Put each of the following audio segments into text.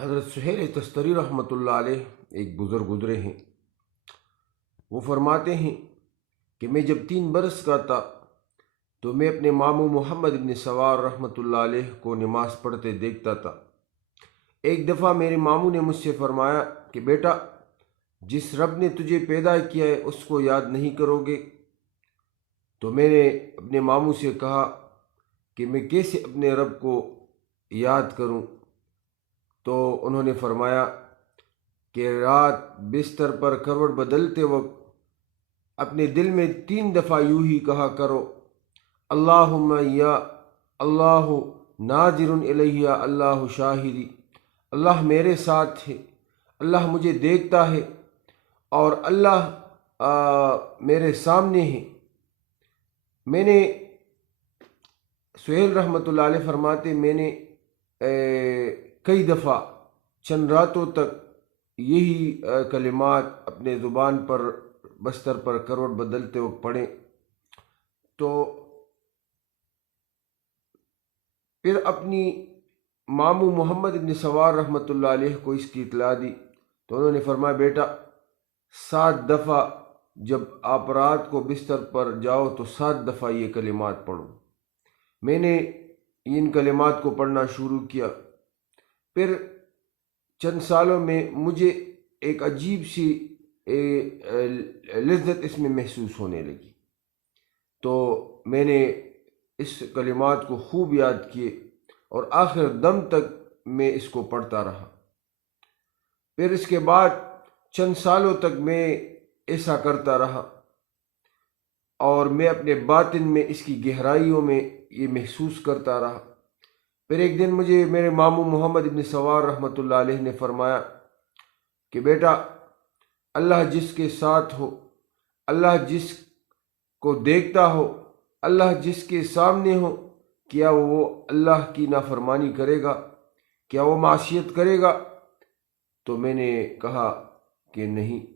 حضرت سہیل تستری رحمۃ اللہ علیہ ایک بزرگ گزرے ہیں۔ وہ فرماتے ہیں کہ میں جب 3 برس کا تھا تو میں اپنے ماموں محمد ابن سوار رحمۃ اللہ علیہ کو نماز پڑھتے دیکھتا تھا۔ ایک دفعہ میرے ماموں نے مجھ سے فرمایا کہ بیٹا، جس رب نے تجھے پیدا کیا ہے اس کو یاد نہیں کرو گے؟ تو میں نے اپنے ماموں سے کہا کہ میں کیسے اپنے رب کو یاد کروں؟ تو انہوں نے فرمایا کہ رات بستر پر کروٹ بدلتے وقت اپنے دل میں 3 دفعہ یوں ہی کہا کرو، اللہم یا اللہ ناظر الیہ یا اللہ شاہدی، اللہ میرے ساتھ ہے، اللہ مجھے دیکھتا ہے، اور اللہ میرے سامنے ہے۔ میں نے سہیل رحمۃ اللہ علیہ فرماتے میں نے کئی دفعہ چند راتوں تک یہی کلمات اپنے زبان پر بستر پر کروٹ بدلتے وقت پڑھیں۔ تو پھر اپنی ماموں محمد ابن سوار رحمۃ اللہ علیہ کو اس کی اطلاع دی تو انہوں نے فرمایا بیٹا 7 دفعہ جب آپ رات کو بستر پر جاؤ تو 7 دفعہ یہ کلمات پڑھو۔ میں نے ان کلمات کو پڑھنا شروع کیا۔ پھر چند سالوں میں مجھے ایک عجیب سی لذت اس میں محسوس ہونے لگی، تو میں نے اس کلمات کو خوب یاد کیے اور آخر دم تک میں اس کو پڑھتا رہا۔ پھر اس کے بعد چند سالوں تک میں ایسا کرتا رہا اور میں اپنے باطن میں اس کی گہرائیوں میں یہ محسوس کرتا رہا۔ پھر ایک دن مجھے میرے ماموں محمد ابن سوار رحمۃ اللہ علیہ نے فرمایا کہ بیٹا، اللہ جس کے ساتھ ہو، اللہ جس کو دیکھتا ہو، اللہ جس کے سامنے ہو، کیا وہ اللہ کی نافرمانی کرے گا؟ کیا وہ معصیت کرے گا؟ تو میں نے کہا کہ نہیں،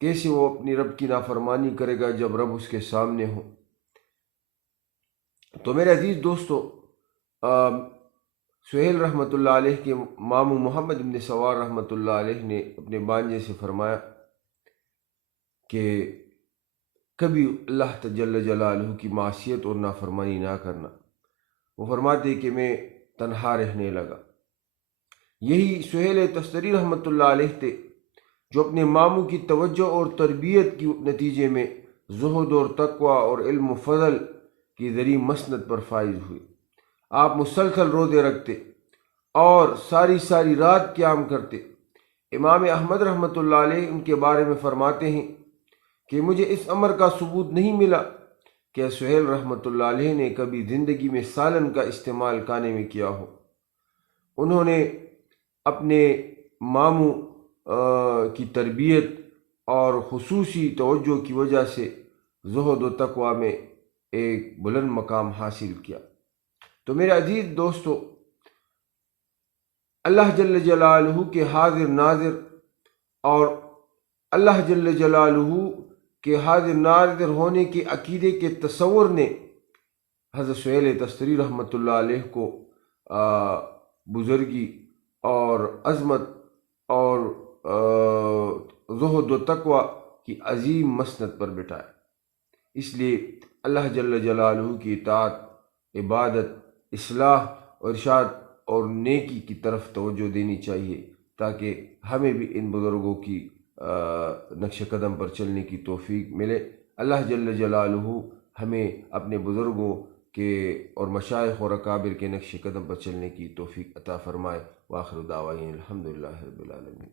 کیسے وہ اپنی رب کی نافرمانی کرے گا جب رب اس کے سامنے ہو؟ تو میرے عزیز دوستو، سہیل رحمۃ اللہ علیہ کے ماموں محمد ابن سوار رحمۃ اللہ علیہ نے اپنے بانجے سے فرمایا کہ کبھی اللہ جل جلالہ کی معصیت اور نافرمانی نہ کرنا۔ وہ فرماتے کہ میں تنہا رہنے لگا۔ یہی سہیل تستری رحمۃ اللہ علیہ تھے جو اپنے ماموں کی توجہ اور تربیت کی نتیجے میں زہد اور تقوی اور علم و فضل کی ذریع مسند پر فائز ہوئے۔ آپ مسلسل روزے رکھتے اور ساری رات قیام کرتے۔ امام احمد رحمۃ اللہ علیہ ان کے بارے میں فرماتے ہیں کہ مجھے اس امر کا ثبوت نہیں ملا کہ سہیل رحمۃ اللہ علیہ نے کبھی زندگی میں سالن کا استعمال کھانے میں کیا ہو۔ انہوں نے اپنے ماموں کی تربیت اور خصوصی توجہ کی وجہ سے زہد و تقوی میں ایک بلند مقام حاصل کیا۔ تو میرے عزیز دوستو، اللہ جل جلالہ کے حاضر ناظر اور اللہ جل جلالہ کے حاضر ناظر ہونے کے عقیدے کے تصور نے حضرت سہیل تستری رحمۃ اللہ علیہ کو بزرگی اور عظمت اور زہد و تقوی کی عظیم مسند پر بٹھایا۔ اس لیے اللہ جل جلالہ کی اطاعت، عبادت، اصلاح اور ارشاد اور نیکی کی طرف توجہ دینی چاہیے تاکہ ہمیں بھی ان بزرگوں کی نقش قدم پر چلنے کی توفیق ملے۔ اللہ جل جلالہ ہمیں اپنے بزرگوں کے اور مشائخ اور اکابر کے نقش قدم پر چلنے کی توفیق عطا فرمائے۔ وآخر دعوانا الحمدللہ رب العالمین۔